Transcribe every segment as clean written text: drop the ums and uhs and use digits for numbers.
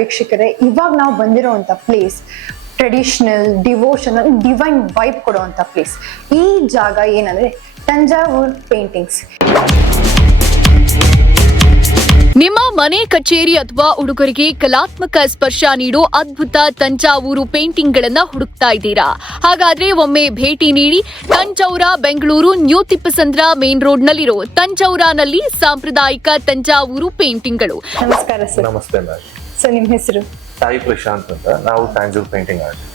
ವೀಕ್ಷಕರೇ, ಇವಾಗ ನಾವು ಬಂದಿರೋಂಥ place traditional devotional divine vibe ಕೊಡುವಂಥ ಪ್ಲೇಸ್. ಈ ಜಾಗ ಏನಂದ್ರೆ ತಂಜಾವೂರ್ ಪೇಂಟಿಂಗ್ಸ್. ನಿಮ್ಮ ಮನೆ, ಕಚೇರಿ ಅಥವಾ ಉಡುಗೊರೆಗೆ ಕಲಾತ್ಮಕ ಸ್ಪರ್ಶ ನೀಡೋ ಅದ್ಭುತ ತಂಜಾವೂರು ಪೇಂಟಿಂಗ್ಗಳನ್ನ ಹುಡುಕ್ತಾ ಇದ್ದೀರಾ? ಹಾಗಾದ್ರೆ ಒಮ್ಮೆ ಭೇಟಿ ನೀಡಿ Tanjaura, Bengaluru new Thippasandra main road ನಲ್ಲಿರೋ ತಂಜೌರಾನಲ್ಲಿ ಸಾಂಪ್ರದಾಯಿಕ ತಂಜಾವೂರು ಪೇಂಟಿಂಗ್ಗಳು. ನಮಸ್ಕಾರ ಸರ್. ನಮಸ್ತೆ ಮ್ಯಾಮ್. ಸರ್, ನಿಮ್ಮ ಹೆಸರು? ಸಾಯಿ ಪ್ರಶಾಂತ್ ಅಂತ. ನಾವು Tanjur painting artist.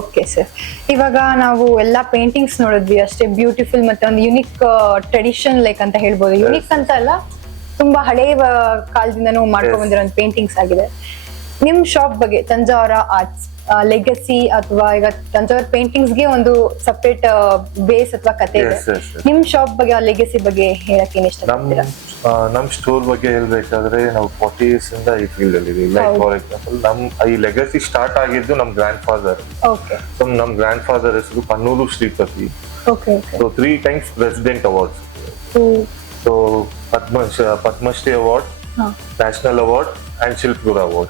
Okay sir, ಇವಾಗ ನಾವು ಎಲ್ಲಾ ಪೇಂಟಿಂಗ್ಸ್ ನೋಡಿದ್ವಿ, ಅಷ್ಟೇ ಬ್ಯೂಟಿಫುಲ್ ಮತ್ತೆ ಒಂದು ಯುನಿಕ್ ಟ್ರೆಡಿಷನ್ ಲೈಕ್ ಅಂತ ಹೇಳ್ಬೋದು. ಯುನಿಕ್ ಅಂತ ಅಲ್ಲ, ತುಂಬಾ ಹಳೆಯ ಕಾಲದಿಂದನೂ ಮಾಡ್ಕೊಂಡ್ ಬಂದಿರೋ ಪೇಂಟಿಂಗ್ಸ್ ಆಗಿದೆ. ನಿಮ್ ಶಾಪ್ ಬಗ್ಗೆ ತಂಜಾವರ ಆರ್ಟ್ಸ್ ಲೆಗಸಿ ಅಥವಾ ಈಗ ತಂಜಾವರ ಪೇಂಟಿಂಗ್ಸ್ ಗೆ ಒಂದು ಸಪರೇಟ್ ಬೇಸ್ ಅಥವಾ ಕತೆ ಇದೆ. ನಿಮ್ ಶಾಪ್ ಬಗ್ಗೆ ಆ ಲೆಗಸಿ ಬಗ್ಗೆ ಹೇಳಕ್ ಏನ್ ಇಷ್ಟ? ನಮ್ ಸ್ಟೋರ್ ಬಗ್ಗೆ ಹೇಳ್ಬೇಕಾದ್ರೆ ನಾವು 40 years ಇಂದ ಈ ಫೀಲ್ಡ್ ಅಲ್ಲಿ ಇದೀವಿ. ಲೈಕ್ ಫಾರ್ ಎಕ್ಸಾಂಪಲ್ ನಮ್ ಈ ಲೆಗಸಿ ಸ್ಟಾರ್ಟ್ ಆಗಿದ್ದು ನಮ್ ಗ್ರ್ಯಾಂಡ್ ಫಾದರ್. ಸೊ ನಮ್ ಗ್ರ್ಯಾಂಡ್ ಫಾದರ್ ಹೆಸರು Pannuru Sripathi. So 3 times president awards. So Padma Shri Award, National Award and Shilpura Award,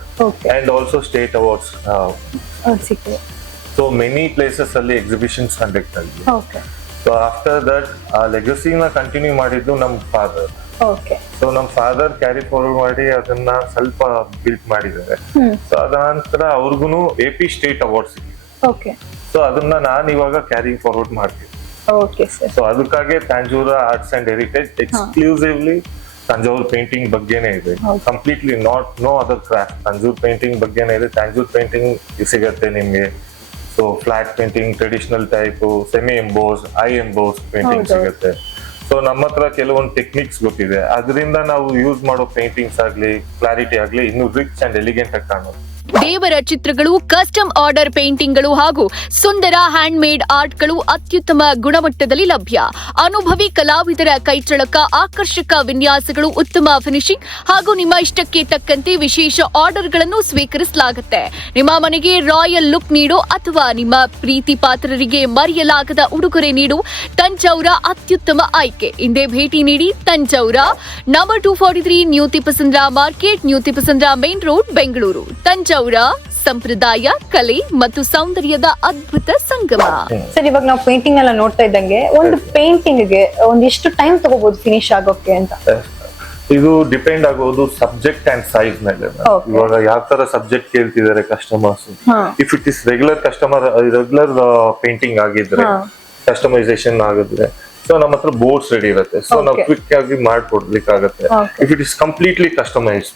and also state awards. So many places alli exhibitions conduct alli. So after that legacy na continue madiddu nam father. So nam father carry forward ಮಾಡಿ ಅದನ್ನ ಸ್ವಲ್ಪ build ಮಾಡಿದ್ದಾರೆ. So ಅದಾನಂತರ ಅವ್ರಿಗೂ AP state awards ಸಿಕ್ಕಿದೆ. So ಅದನ್ನ ನಾನು ಇವಾಗ carry forward ಮಾಡ್ತೀನಿ. ಸೊ ಅದಕ್ಕಾಗಿ Tanjura arts and heritage exclusively Thanjavur painting ಬಗ್ಗೆನೇ ಇದೆ. Completely no other craft. Tanjore painting ಬಗ್ಗೆನೇ ಇದೆ. ತಂಜೂರ್ ಪೇಂಟಿಂಗ್ ಸಿಗತ್ತೆ ನಿಮ್ಗೆ. So flat painting, traditional type, semi emboss, high emboss painting ಸಿಗತ್ತೆ. ಸೊ ನಮ್ಮ ಹತ್ರ ಕೆಲವೊಂದು ಟೆಕ್ನಿಕ್ಸ್ ಗೊತ್ತಿದೆ. ಅದರಿಂದ ನಾವು ಯೂಸ್ ಮಾಡೋ ಪೇಂಟಿಂಗ್ಸ್ ಆಗ್ಲಿ, ಕ್ಲಾರಿಟಿ ಆಗ್ಲಿ ಇನ್ನೂ ರಿಚ್ ಅಂಡ್ ಎಲಿಗೆಂಟ್ ಆಗಿ ಕಾಣೋದು. ದೇವರ ಚಿತ್ರಗಳು, ಕಸ್ಟಮ್ ಆರ್ಡರ್ ಪೇಂಟಿಂಗ್ಗಳು ಹಾಗೂ ಸುಂದರ ಹ್ಯಾಂಡ್ ಮೇಡ್ ಆರ್ಟ್ಗಳು ಅತ್ಯುತ್ತಮ ಗುಣಮಟ್ಟದಲ್ಲಿ ಲಭ್ಯ. ಅನುಭವಿ ಕಲಾವಿದರ ಕೈಚಳಕ, ಆಕರ್ಷಕ ವಿನ್ಯಾಸಗಳು, ಉತ್ತಮ ಫಿನಿಶಿಂಗ್ ಹಾಗೂ ನಿಮ್ಮ ಇಷ್ಟಕ್ಕೆ ತಕ್ಕಂತೆ ವಿಶೇಷ ಆರ್ಡರ್ಗಳನ್ನು ಸ್ವೀಕರಿಸಲಾಗುತ್ತೆ. ನಿಮ್ಮ ಮನೆಗೆ ರಾಯಲ್ ಲುಕ್ ನೀಡೋ ಅಥವಾ ನಿಮ್ಮ ಪ್ರೀತಿ ಪಾತ್ರರಿಗೆ ಮರೆಯಲಾಗದ ಉಡುಗೊರೆ ನೀಡು ತಂಜೌರ ಅತ್ಯುತ್ತಮ ಆಯ್ಕೆ. ಇಂದೇ ಭೇಟಿ ನೀಡಿ Tanjaura, number 243 new Thippasandra market, new Thippasandra main road, Bengaluru. Tanjaura ಸಂಪ್ರದಾಯ, ಕಲೆ ಮತ್ತು ಸೌಂದರ್ಯದ ಅದ್ಭುತ ಸಂಗಮ. ಸರ್, ಇವಾಗ ನಾವು ಪೇಂಟಿಂಗ್ ಎಲ್ಲ ನೋಡ್ತಾ ಇದ್ದಂಗೆ ಒಂದು ಪೇಂಟಿಂಗ್ ಗೆ ಒಂದಿಷ್ಟು ಟೈಮ್ ತಗೋಬಹುದು ಫಿನಿಶ್ ಆಗೋಕೆ ಅಂತ? ಇದು ಡಿಪೆಂಡ್ ಆಗೋದು ಸಬ್ಜೆಕ್ಟ್ ಅಂಡ್ ಸೈಜ್ ಮೇಲೆ. ಇವಾಗ ಯಾವ ತರ ಸಬ್ಜೆಕ್ಟ್ ಕೇಳ್ತಿದ್ದಾರೆ customers. If it is regular painting ಆಗಿದ್ರೆ, ಕಸ್ಟಮೈಸೇಷನ್ ಆಗಿದ್ರೆ, ಸೊ ನಮ್ಮ ಹತ್ರ ಬೋರ್ಡ್ಸ್ ರೆಡಿ ಇರುತ್ತೆ. ಸೊ ನಾವು ಕ್ವಿಕ್ ಆಗಿ ಮಾಡ್ಕೊಡ್ಲಿಕ್ಕೆ ಆಗುತ್ತೆ. If it is completely customise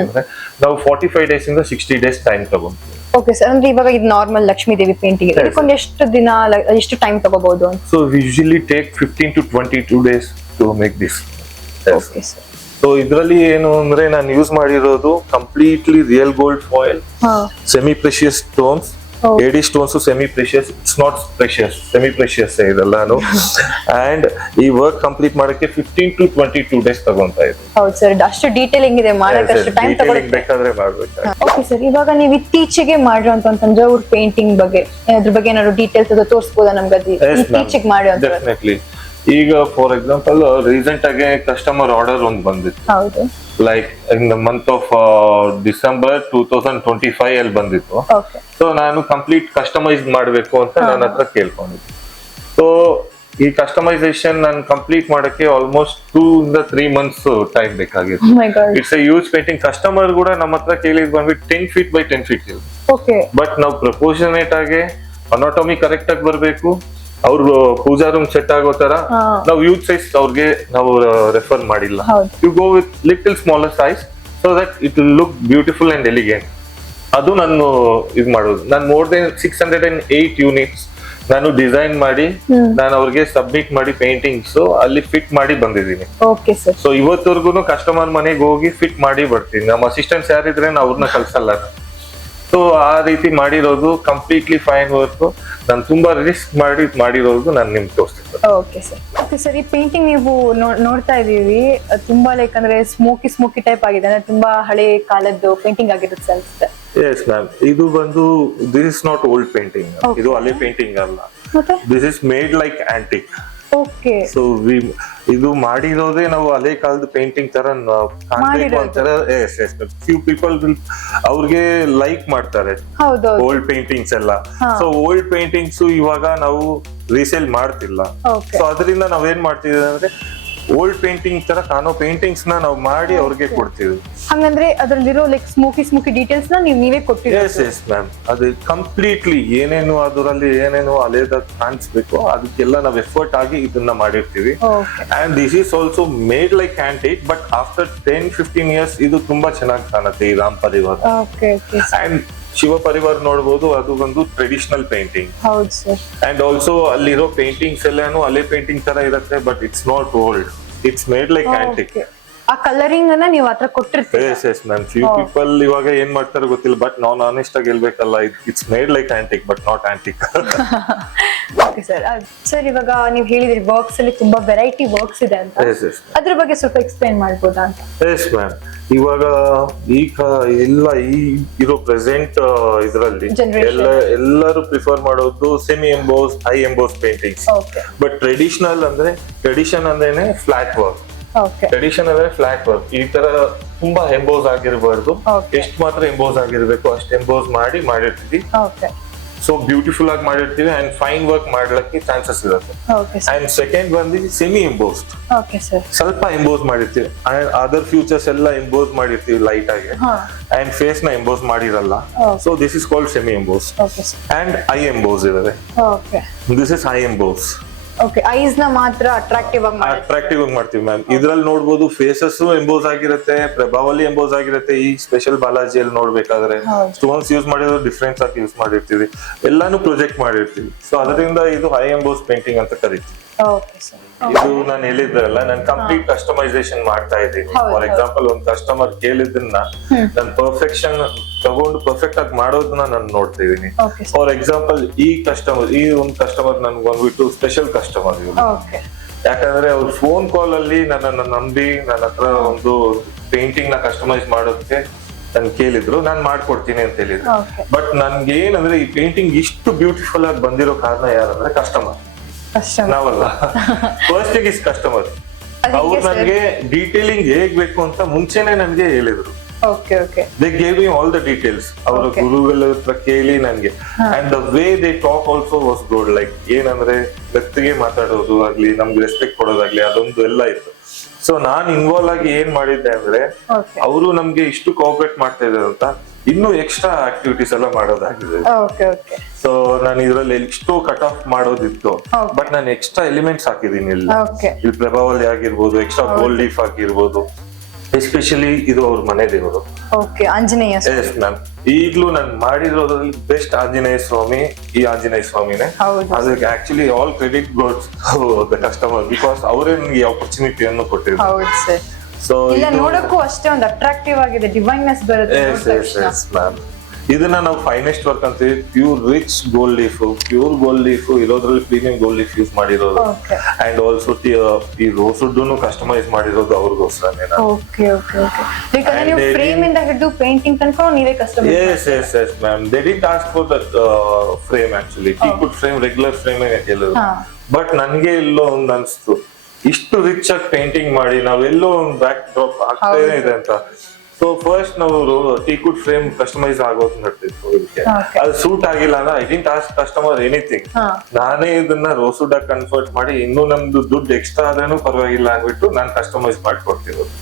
ಅಂದ್ರೆ ನಾವು 45 days ಇಂದ 60 days ಟೈಮ್ ತಗೊಂತೀವಿ. ಓಕೆ ಸರ್, ಅಂದ್ರೆ ಇವಾಗ ಇದು ನಾರ್ಮಲ್ ಲಕ್ಷ್ಮೀ ದೇವಿ ಪೇಂಟಿಂಗ್ ಇದಕ್ಕೊಂದು ಎಷ್ಟು ದಿನ, ಎಷ್ಟು ಟೈಮ್ ತಗೋಬಹುದು? So we usually take 15 to 22 days to make this. Okay sir. So ಇದರಲ್ಲಿ ಏನು ಅಂದ್ರೆ ನಾನು ಯೂಸ್ ಮಾಡಿರೋದು completely real gold foil, semi precious stones, AD stones, semi precious. It's not precious, semi precious ಇದೆಲ್ಲಾನು. ಅಂಡ್ ಈ work complete ಮಾಡಕ್ಕೆ 15 to 22 days ತಗೊಂತಾ ಇದೆ. ಹೌದು ಸರ್, ಅಷ್ಟು ಡೀಟೇಲಿಂಗ್ ಇದೆ, ಮಾಡಕ್ಕೆ ಅಷ್ಟು ಟೈಮ್ ತಗೊಳುತ್ತೆ. ಬೇಕಾದ್ರೆ ಮಾಡಬೇಕು. ಓಕೆ ಸರ್, ಇವಾಗ ನೀವು ಇತ್ತೀಚೆಗೆ ಮಾಡಿರುವಂತ ತಂಜಾವೂರ್ ಪೇಂಟಿಂಗ್ ಬಗ್ಗೆ ಅದ್ರ ಬಗ್ಗೆ ಏನಾದ್ರು ಡೀಟೇಲ್ಸ್ ಅದು ತೋರಿಸಬಹುದಾ ನಮ್ಗೆ? ಇತ್ತೀಚೆಗೆ ಮಾಡಿರೋದು ಡೆಫಿನೆಟ್ಲಿ. ಈಗ ಫಾರ್ ಎಕ್ಸಾಂಪಲ್ ರೀಸೆಂಟ್ ಆಗಿ ಕಸ್ಟಮರ್ ಆರ್ಡರ್ ಒಂದು ಬಂದಿತ್ತು. ಹೌದು. Like in the month of December 2025 ಅಲ್ಲಿ ಬಂದಿತ್ತು. ಸೊ ನಾನು ಕಂಪ್ಲೀಟ್ ಕಸ್ಟಮೈಸ್ ಮಾಡಬೇಕು ಅಂತ ನನ್ನ ಹತ್ರ ಕೇಳ್ಕೊಂಡಿದ್ದೆ. ಸೊ ಈ ಕಸ್ಟಮೈಸೇಷನ್ ನಾನು ಕಂಪ್ಲೀಟ್ ಮಾಡಕ್ಕೆ ಆಲ್ಮೋಸ್ಟ್ 2 ಇಂದ 3 months ಟೈಮ್ ಬೇಕಾಗಿತ್ತು. It's A huge painting. Customer ಕೂಡ ನಮ್ಮ ಹತ್ರ ಕೇಳಿದ್ ಬಂದ್ಬಿಟ್ಟು 10 feet by 10 feet ಇದೆ. ಬಟ್ ನಾವು ಪ್ರಪೋರ್ಷನೇಟ್ ಆಗಿ ಅನಾಟಮಿ ಕರೆಕ್ಟ್ ಆಗಿ ಬರ್ಬೇಕು, ಅವ್ರು ಪೂಜಾ ರೂಮ್ ಸೆಟ್ ಆಗೋ ತರ ನಾವು ಯೂತ್ ಸೈಜ್ ಅವ್ರಿಗೆ ನಾವು ರೆಫರ್ ಮಾಡಿಲ್ಲ. You go with little smaller size so that it will look beautiful and elegant. ಅದು ನಾನು ಇದು ಮಾಡೋದು. ನಾನು ಮೋರ್ ದೆನ್ 608 units ನಾನು ಡಿಸೈನ್ ಮಾಡಿ ನಾನು ಅವ್ರಿಗೆ ಸಬ್ಮಿಟ್ ಮಾಡಿ ಪೇಂಟಿಂಗ್ಸ್ ಅಲ್ಲಿ ಫಿಟ್ ಮಾಡಿ ಬಂದಿದ್ದೀನಿ. ಸೊ ಇವತ್ತವರೆಗೂ ಕಸ್ಟಮರ್ ಮನೆಗೆ ಹೋಗಿ ಫಿಟ್ ಮಾಡಿ ಬರ್ತೀನಿ. ನಮ್ಮ ಅಸಿಸ್ಟೆಂಟ್ಸ್ ಯಾರಿದ್ರೆ ಅವ್ರನ್ನ ಕಳ್ಸಲ್ಲ. ಸೊ ಆ ರೀತಿ ಮಾಡಿರೋದು ಕಂಪ್ಲೀಟ್ಲಿ ಫೈನ್ ವರ್ಕ್. ನಾನು ತುಂಬಾ ರಿಸ್ಕ್ ಮಾಡಿರೋದು ನಾನು ನಿಮ್ಗೆ ತೋರಿಸ್ತೀನಿ. Okay sir. ಓಕೆ ಸರ್, ಈ ಪೇಂಟಿಂಗ್ ನೀವು ನೋಡ್ತಾ ಇದೀವಿ, ತುಂಬಾ ಲೈಕ್ ಅಂದ್ರೆ ಸ್ಮೋಕಿ ಟೈಪ್ ಆಗಿದೆ, ಅಂದ್ರೆ ತುಂಬಾ ಹಳೆ ಕಾಲದ್ದು ಪೇಂಟಿಂಗ್ ಆಗಿರುತ್ತೆ ಅನ್ಸುತ್ತೆ. ಎಸ್ ಮ್ಯಾಮ್, ಇದು ಬಂದು this is not old painting. ಇದು ಹಳೆ ಪೇಂಟಿಂಗ್ ಅಲ್ಲ. This is made like antique. Okay. So ಇದು ಮಾಡಿರೋದೇ ನಾವು ಹಳೆ ಕಾಲದ ಪೇಂಟಿಂಗ್ ತರ ಕಾಣ್ಬೇಕು ಅಂತಾರ. ಫ್ಯೂ ಪೀಪಲ್ ಅವ್ರಿಗೆ ಲೈಕ್ ಮಾಡ್ತಾರೆ ಹೌದೌದು. ಓಲ್ಡ್ ಪೇಂಟಿಂಗ್ಸ್ ಎಲ್ಲ. ಸೊ ಓಲ್ಡ್ ಪೇಂಟಿಂಗ್ಸ್ ಇವಾಗ ನಾವು ರೀಸೇಲ್ ಮಾಡ್ತಿಲ್ಲ. ಸೊ ಅದರಿಂದ ನಾವೇನ್ ಮಾಡ್ತಿದ್ದೀವಿ ಅಂದ್ರೆ ಓಲ್ಡ್ ಪೇಂಟಿಂಗ್ ತರ ಕಾಣೋ ಪೇಂಟಿಂಗ್ಸ್ ನಾವು ಮಾಡಿ ಅವ್ರಿಗೆ ಕೊಡ್ತೀವಿ. ಹಂಗಂದ್ರೆ ಅದ್ರಲ್ಲಿರೋ ಲೈಕ್ ಸ್ಮೋಕಿ ಡೀಟೇಲ್ಸ್ ನೀವೇ ಕೊಟ್ಟಿದ್ದೀರಾ? Yes ma'am. ಅದು ಕಂಪ್ಲೀಟ್ಲಿ ಏನೇನು ಅದರಲ್ಲಿ ಏನೇನು ಹಳೇದಾಗ ಕಾಣಿಸ್ಬೇಕು ಅದಕ್ಕೆಲ್ಲ ನಾವ್ ಎಫರ್ಟ್ ಆಗಿ ಇದನ್ನ ಮಾಡಿರ್ತೀವಿ. And this is also made like antique, but after 10-15 years ಇದು ತುಂಬಾ ಚೆನ್ನಾಗಿ ಕಾಣುತ್ತೆ ಈ ರಾಮ್ ಪರಿವಾರ್. ಅಂಡ್ ಶಿವ ಪರಿವಾರ್ ನೋಡ್ಬೋದು, ಅದು ಒಂದು ಟ್ರೆಡಿಷನಲ್ ಪೇಂಟಿಂಗ್. ಹೌದು ಸರ್. ಅಂಡ್ ಆಲ್ಸೋ ಅಲ್ಲಿರೋ ಪೇಂಟಿಂಗ್ಸ್ ಎಲ್ಲಾನು ಹಳೆ ಪೇಂಟಿಂಗ್ ತರ ಇರುತ್ತೆ, but it's not old, it's made like antique. ಆ ಕಲರಿಂಗ್ ಅನ್ನ ನೀವು ಹತ್ರ ಕೊಟ್ಟಿರ್ತೀರಿ? Yes ma'am. ಫ್ಯೂ ಪೀಪಲ್ ಇವಾಗ ಏನ್ ಮಾಡ್ತಾರೆ ಗೊತ್ತಿಲ್ಲ, ಬಟ್ ನಾನ್ ಆನೆಸ್ಟ್ ಆಗಿ ಹೇಳ್ಬೇಕಲ್ಲ, it's made like antique but not antique. Okay sir. Sir ಇವಾಗ ನೀವು ಹೇಳಿದ್ರಿ ವರ್ಕ್ಸ್ ಅಲ್ಲಿ ತುಂಬಾ ವೆರೈಟಿ ವರ್ಕ್ಸ್ ಇದೆ ಅಂತ, ಅದ್ರ ಬಗ್ಗೆ ಸ್ವಲ್ಪ ಎಕ್ಸ್ಪ್ಲೈನ್ ಮಾಡ್ಬೋದಾ ಅಂತ? Yes ma'am. ಇವಾಗ ಈಗ ಎಲ್ಲ ಈ ಇರೋ ಪ್ರೆಸೆಂಟ್ ಇದರಲ್ಲಿ ಎಲ್ಲರೂ ಪ್ರಿಫರ್ ಮಾಡೋದು semi emboss, high emboss paintings. But tradition ಅಂದ್ರೇನೆ ಫ್ಲಾಟ್ ವರ್ಕ್. ಟ್ರೆಡಿಷನ್ ಅಂದ್ರೆ ಫ್ಲಾಟ್ ವರ್ಕ್. ಈ ತರ ತುಂಬಾ ಎಂಬೋಸ್ ಆಗಿರಬಾರ್ದು, ಎಷ್ಟು ಮಾತ್ರ ಎಂಬೋಸ್ ಆಗಿರ್ಬೇಕು ಅಷ್ಟು ಎಂಬೋಸ್ ಮಾಡಿರ್ತೀವಿ. ಸೊ ಬ್ಯೂಟಿಫುಲ್ ಆಗಿ ಮಾಡಿರ್ತೀವಿ ಅಂಡ್ ಫೈನ್ ವರ್ಕ್ ಮಾಡ್ಲಿಕ್ಕೆ ಚಾನ್ಸಸ್ ಇರುತ್ತೆ. ಅಂಡ್ ಸೆಕೆಂಡ್ ಬಂದು ಸೆಮಿ ಎಂಬೋಸ್ಡ್, ಸ್ವಲ್ಪ ಎಂಬೋಸ್ ಮಾಡಿರ್ತೀವಿ. ಅಂಡ್ ಅದರ್ ಫ್ಯೂಚರ್ಸ್ ಎಲ್ಲ ಎಂಬೋಸ್ ಮಾಡಿರ್ತೀವಿ ಲೈಟ್ ಆಗಿ, ಅಂಡ್ ಫೇಸ್ ನ ಎಂಬೋಸ್ ಮಾಡಿರಲ್ಲ. So this is called semi emboss. And high emboss ಇದಾವೆ. This is high emboss. Eyes ನ ಮಾತ್ರ ಅಟ್ರಾಕ್ಟಿವ್ ಆಗಿ ಮಾಡ್ತೀವಿ ಮ್ಯಾಮ್. ಇದ್ರಲ್ಲಿ ನೋಡ್ಬೋದು ಫೇಸಸ್ ಎಂಬೋಸ್ ಆಗಿರುತ್ತೆ, ಪ್ರಭಾವಲಿ ಎಂಬೋಸ್ ಆಗಿರುತ್ತೆ. ಈ ಸ್ಪೆಷಲ್ ಬಾಲಾಜಿಯಲ್ಲಿ ನೋಡ್ಬೇಕಾದ್ರೆ ಸ್ಟೋನ್ಸ್ ಯೂಸ್ ಮಾಡಿರೋ ಡಿಫ್ರೆನ್ಸ್ ಆಗಿ ಯೂಸ್ ಮಾಡಿರ್ತೀವಿ, ಎಲ್ಲಾನು ಪ್ರೊಜೆಕ್ಟ್ ಮಾಡಿರ್ತೀವಿ. ಸೊ ಅದರಿಂದ ಇದು ಹೈ ಎಂಬೋಸ್ ಪೇಂಟಿಂಗ್ ಅಂತ ಕರಿತೀವಿ. ಇದು ನಾನು ಹೇಳಿದ್ರಲ್ಲ, ನಾನು ಕಂಪ್ಲೀಟ್ ಕಸ್ಟಮೈಸೇಷನ್ ಮಾಡ್ತಾ ಇದ್ದೀನಿ. ಫಾರ್ ಎಕ್ಸಾಂಪಲ್ ಒಂದು ಕಸ್ಟಮರ್ ಕೇಳಿದ್ದನ್ನ ನಾನು ಪರ್ಫೆಕ್ಷನ್ ತಗೊಂಡು ಪರ್ಫೆಕ್ಟ್ ಆಗಿ ಮಾಡೋದನ್ನ ನಾನು ನೋಡ್ತಾ ಇದೀನಿ. ಫಾರ್ ಎಕ್ಸಾಂಪಲ್ ಈ ಒಂದು ಕಸ್ಟಮರ್ ನನ್ಗೆ ಬಂದ್ಬಿಟ್ಟು ಸ್ಪೆಷಲ್ ಕಸ್ಟಮರ್ ಇವರು. ಯಾಕಂದ್ರೆ ಅವ್ರ ಫೋನ್ ಕಾಲ್ ಅಲ್ಲಿ ನನ್ನನ್ನು ನಂಬಿ ನನ್ನ ಹತ್ರ ಒಂದು ಪೇಂಟಿಂಗ್ ನ ಕಸ್ಟಮೈಸ್ ಮಾಡೋದಕ್ಕೆ ನನ್ ಕೇಳಿದ್ರು, ನಾನ್ ಮಾಡ್ಕೊಡ್ತೀನಿ ಅಂತ ಹೇಳಿದ್ರು. ಬಟ್ ನನ್ಗೆ ಏನಂದ್ರೆ ಈ ಪೇಂಟಿಂಗ್ ಇಷ್ಟು ಬ್ಯೂಟಿಫುಲ್ ಆಗಿ ಬಂದಿರೋ ಕಾರಣ ಯಾರಂದ್ರೆ ಕಸ್ಟಮರ್, ನಾವಲ್ಲ. First is customer. ಅವ್ರು ನನ್ಗೆ ಡೀಟೇಲಿಂಗ್ ಹೇಗ್ ಬೇಕು ಅಂತ ಮುಂಚೆನೆ ನನ್ಗೆ ಹೇಳಿದ್ರು. They gave me all the details. ಅವರ ಗುರುಗಳ ಹತ್ರ ಕೇಳಿ ನನ್ಗೆ. And the way they talk also was good. Like ಏನಂದ್ರೆ ವ್ಯಕ್ತಿಗೆ ಮಾತಾಡೋದು ಆಗ್ಲಿ, ನಮ್ಗೆ ರೆಸ್ಪೆಕ್ಟ್ ಕೊಡೋದಾಗ್ಲಿ, ಅದೊಂದು ಎಲ್ಲ ಇತ್ತು. ಸೊ ನಾನ್ ಇನ್ವಾಲ್ವ್ ಆಗಿ ಏನ್ ಮಾಡಿದ್ದೆ ಅಂದ್ರೆ, ಅವರು ನಮ್ಗೆ ಇಷ್ಟು ಕೋಆಪರೇಟ್ ಮಾಡ್ತಾ ಇದ್ದಾರೆ ಅಂತ ಇನ್ನೂ ಎಕ್ಸ್ಟ್ರಾ ಆಕ್ಟಿವಿಟೀಸ್ ಎಲ್ಲ ಮಾಡೋದಾಗಿದೆ. ಸೊ ನಾನು ಇದ್ರಲ್ಲಿ ಎಷ್ಟೋ ಕಟ್ ಆಫ್ ಮಾಡೋದಿತ್ತು, ಬಟ್ ನಾನು ಎಕ್ಸ್ಟ್ರಾ ಎಲಿಮೆಂಟ್ಸ್ ಹಾಕಿದೀನಿ. ಇಲ್ಲಿ ಪ್ರಭಾವಲಿ ಆಗಿರ್ಬೋದು, ಎಕ್ಸ್ಟ್ರಾ ಗೋಲ್ಡ್ ಲೀಫ್ ಆಗಿರ್ಬೋದು. ಎಸ್ಪೆಷಲಿ ಇದು ಅವ್ರ ಮನೆ ದೇವರು ಆಂಜನೇಯ. Yes ma'am. ಈಗ್ಲೂ ನಾನು ಮಾಡಿರೋದ್ರಲ್ಲಿ ಬೆಸ್ಟ್ ಆಂಜನೇಯ ಸ್ವಾಮಿ ಈ ಆಂಜನೇಯ ಸ್ವಾಮಿನೇ. ಅದಕ್ಕೆ actually all credit goes the customer, because ಅವರೇ ನನಗೆ ಆಪರ್ಚುನಿಟಿಯನ್ನು ಕೊಟ್ಟಿದ್ರು. ಸೊ ನೋಡಕ್ಕೂ ಅಷ್ಟೇ ಒಂದು ಅಟ್ರಾಕ್ಟಿವ್ ಆಗಿದೆ, ಡಿವೈನ್ನೆಸ್ ಬರುತ್ತೆ. ಇದನ್ನ ನಾವು ಫೈನೆಸ್ಟ್ ವರ್ಕ್ ಅಂತೀವಿ. ಪ್ಯೂರ್ ರಿಚ್ ಗೋಲ್ಡ್ ಲೀಫ್ ಇರೋದ್ರಲ್ಲಿ ಪ್ರೀಮಿಯಂ ಗೋಲ್ಡ್ ಲೀಫ್ ಯೂಸ್ ಮಾಡಿರೋದು. ಅಂಡ್ ಆಲ್ಸೋ ಈ ರೋಸುಡ್ ಕಸ್ಟಮೈಸ್ ಮಾಡಿರೋದು ಅವ್ರಿಗೋಸ್ಕರನೇ. Yes ma'am. They did ask for that frame. Actually teakwood frame, regular frame ಹೇಳಿದ್ರು. ಬಟ್ ನನ್ಗೆ ಎಲ್ಲೋ ಒಂದು ಅನ್ಸ್ತು, ಇಷ್ಟು ರಿಚ್ ಆಗಿ ಪೇಂಟಿಂಗ್ ಮಾಡಿ ನಾವೆಲ್ಲೋ ಒಂದು ಬ್ಯಾಕ್ ಡ್ರಾಪ್ ಆಗ್ತಾನೆ ಇದೆ ಅಂತ. ಸೊ ಫಸ್ಟ್ ನಾವು ಟೀಕ್ವುಡ್ ಫ್ರೇಮ್ ಕಸ್ಟಮೈಸ್ ಆಗೋದು ನಡ್ತಿತ್ತು. ಅದು ಸೂಟ್ ಆಗಿಲ್ಲ ಅಂದ್ರೆ I didn't ask customer anything. ನಾನೇ ಇದನ್ನ ರೋಸುಡ್ ಆಗಿ ಕನ್ವರ್ಟ್ ಮಾಡಿ ಇನ್ನೂ ನಮ್ದು ದುಡ್ಡು ಎಕ್ಸ್ಟ್ರಾ ಆದ್ರೂ ಪರವಾಗಿಲ್ಲ ಅಂದ್ಬಿಟ್ಟು ನಾನು ಕಸ್ಟಮೈಸ್ ಮಾಡಿ ಕೊಡ್ತಿರೋದು.